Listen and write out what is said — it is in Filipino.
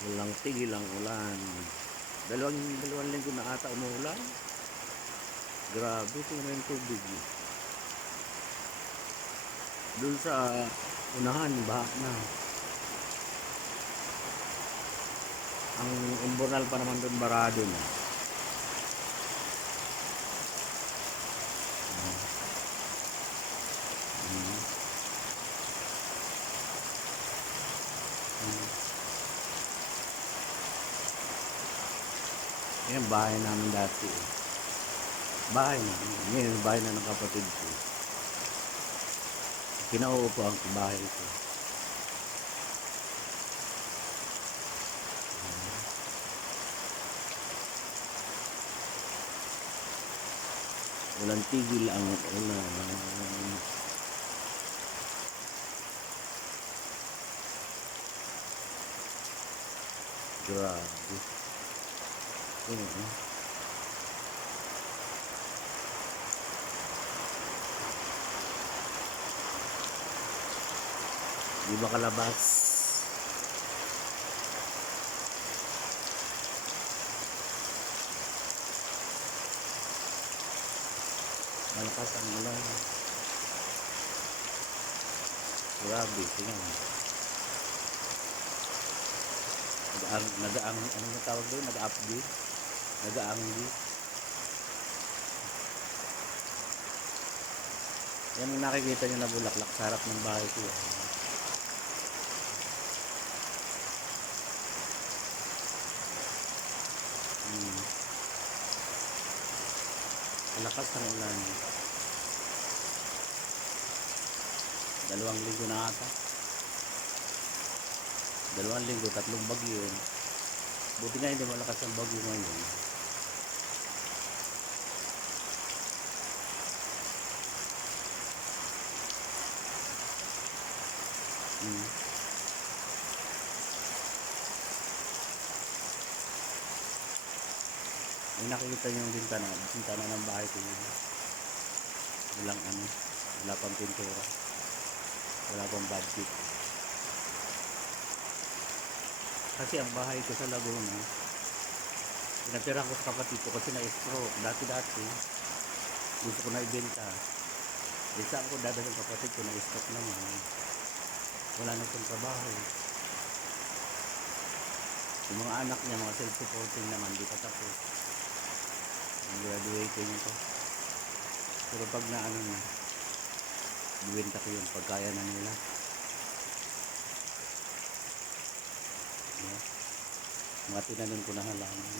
Walang tigil ang ulan. Dalawang linggo na ata umuulan. Grabe, tingnan yung tubig. Doon sa unahan, baha na. Ang umbonal pa naman doon, barado na. Yan, bahay namin dati. Bahay na. Ngayon, bahay na ng kapatid ko. Kinauupuan ko bahay ko. Walang tigil ang ulan. Grabe. Di ba kalabas? Malakas ang ulan. Grabe, tingnan. Nagaang, ano na tawag doon? Nag-updi? Nagaangdi. Yan yung nakikita nyo na bulaklak sa harap ng bahay ko. Malakas ang ulan. 2 linggo na ata. 2 linggo, 3 bagyo yun. Buti nga hindi malakas ang bagyo ngayon. May nakikita nyo yung bintana ng bahay ko yun. Wala pang pintura. Wala pang budget. Kasi ang bahay ko sa Laguna, pinatira ko sa kapatid ko kasi na-stroke. Dati-dati, gusto ko na ibenta. Saan ko dadalhin kapatid ko, na-stroke naman. Wala na itong trabaho. Yung mga anak niya, mga self-supporting naman, di pa tapos. Graduating ko. Pero pag na ibenta ko yun, pagkaya na nila. Mga tinanim ko na halaman.